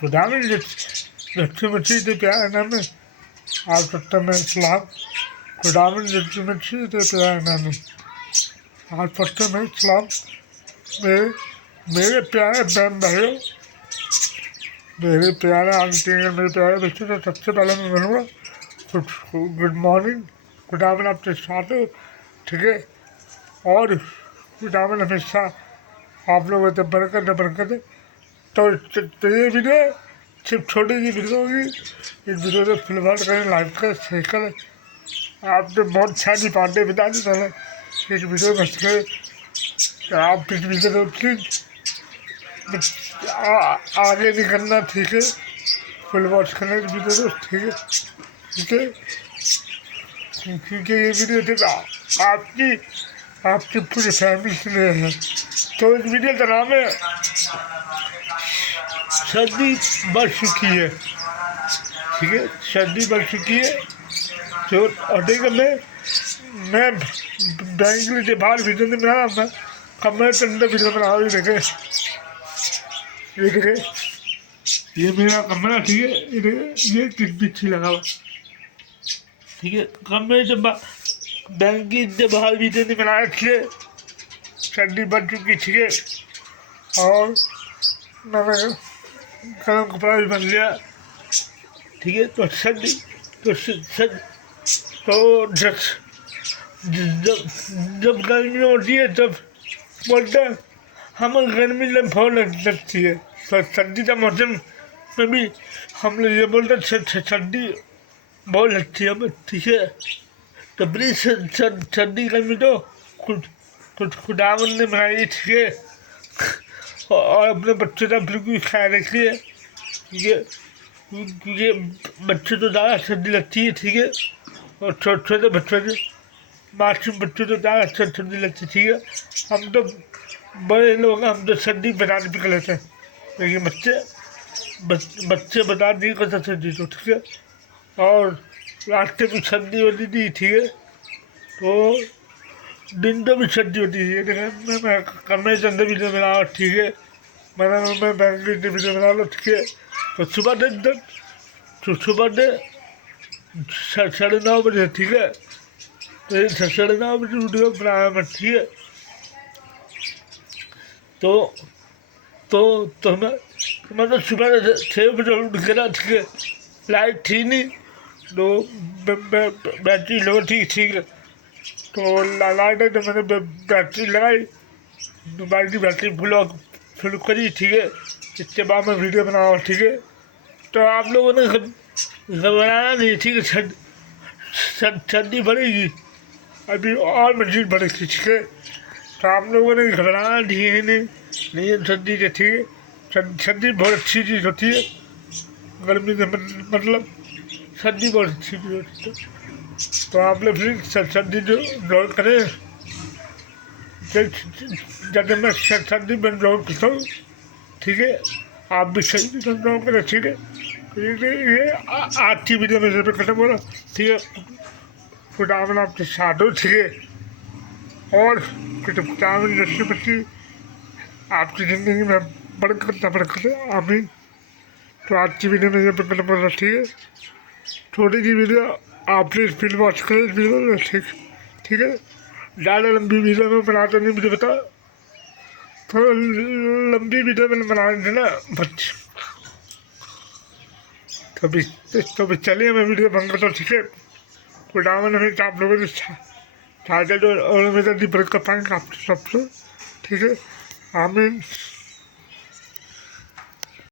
खुदावन जच्ची मच्छी दे प्यार नाम आप सत्ता में इस्लाम खुदावन जच्ची मच्छी दे प्यार नाम आप सत्ता में इस्लाम मेरे प्यारे बहन भाइयों, मेरे प्यारे आंटी, मेरे प्यारे बच्चों, तो सबसे पहले मैं बोलूँगा गुड मॉर्निंग, खुदावन आपके साथ हो, ठीक है। और खुदावन हमेशा आप लोगों से बरकत। तो ये वीडियो सिर्फ छोटी सी वीडियो होगी। इस वीडियो को फिलहाल करें, लाइक करें, शेयर करें। आपने बहुत सारी बातें बता दी पहले इस वीडियो में से, तो आप इस वीडियो को प्लीज़ आगे निकलना, ठीक है। फुल वॉच करना इस वीडियो को, ठीक है। क्योंकि ये वीडियो सिर्फ आपकी पूरी फैमिली के लिए है। तो इस वीडियो का नाम है सर्दी बढ़ चुकी है, ठीक है। सर्दी बढ़ चुकी है तो ठीक है। मैं बैंक के बाहर वीडियो नहीं बना रहा, मैं कमरे के अंदर वीडियो बना रहा हूँ। देखे ये मेरा कमरा, ठीक है। ये किस पीछे लगा हुआ, ठीक है। कमरे से बैंक के बाहर वीडियो नहीं बनाया, ठीक है। सर्दी बढ़ चुकी, ठीक है। और मैंने गर्म कपड़ा भी बन लिया, ठीक है। तो सर्दी जब गर्मी होती है तब बोलते हैं हमें गर्मी बहुत लगती है। तो सर्दी का मौसम में भी हम लोग ये बोलते हैं सर्दी बहुत लगती है हमें, ठीक है। तो प्लीज सर्दी गर्मी तो खुदावन ने बनाई, ठीक है। और अपने बच्चों का बिल्कुल ख्याल रखिए, ठीक है। क्योंकि बच्चे तो ज़्यादा सर्दी लगती है, ठीक है। और छोटे बच्चों से, मासूम बच्चों तो ज़्यादा सर्दी लगती है, ठीक है। हम तो बड़े लोग हैं, हम तो सर्दी बनाने पे लेते हैं, लेकिन बच्चे बता दी को सर्दी तो, ठीक है। और रास्ते में सर्दी होती थी, ठीक है। तो दिन तो भी सर्दी होती है। मैं कमरे के अंदर वीडियो बना रहा, ठीक है। मैं बैंक के वीडियो बना लो, ठीक है। तो सुबह दे 9:30 बजे, ठीक है। तो 9:30 बजे वीडियो बनाया मैं, ठीक है। तो मैं तो सुबह 6 बजे उठ गया, ठीक है। लाइट थी नहीं, तो बैटरी लो थी, ठीक है। तो लाइट है तो मैंने बैटरी लगाई, मोबाइल की बैटरी फुल करी, ठीक है। इसके बाद मैं वीडियो बना रहा हूँ, ठीक है। तो आप लोगों ने घबराना नहीं, ठीक है। सर्दी बढ़ेगी, अभी और मजीद बढ़ेगी, ठीक है। तो आप लोगों ने घबराना नहीं है सर्दी के, ठीक है। सर्दी बहुत अच्छी चीज़ होती है, गर्मी से मतलब सर्दी बहुत अच्छी चीज़ होती है। तो आप लोग प्लीज सर्दी जो दौड़ करें, जब मैं सर्दी में दौड़ करता हूँ, ठीक है। आप भी सर्दी में दौड़ करें, ठीक है। ये आज की वीडियो में जरूर खत्म हो रहा, ठीक है। खुदावन आपके साथ हो, ठीक है। और खुदावन जैसी बच्ची आपकी ज़िंदगी में बरकत आमीन। तो आज की वीडियो में जरूर खत्म हो रहा, ठीक है। छोटी सी वीडियो आप प्लीज़ फिल्म वॉच करें इस वीडियो में, ठीक है। ज़्यादा लंबी वीडियो में बनाते नहीं, मुझे बता थोड़ा लंबी वीडियो में बना देना बच्चे। तो भी चलिए मैं वीडियो बंद करता हूँ, ठीक है। खुदावन हमें आप लोगों ने साझा और मेरा दी बरकत पाएंगे आप सबसे, ठीक है। आमीन।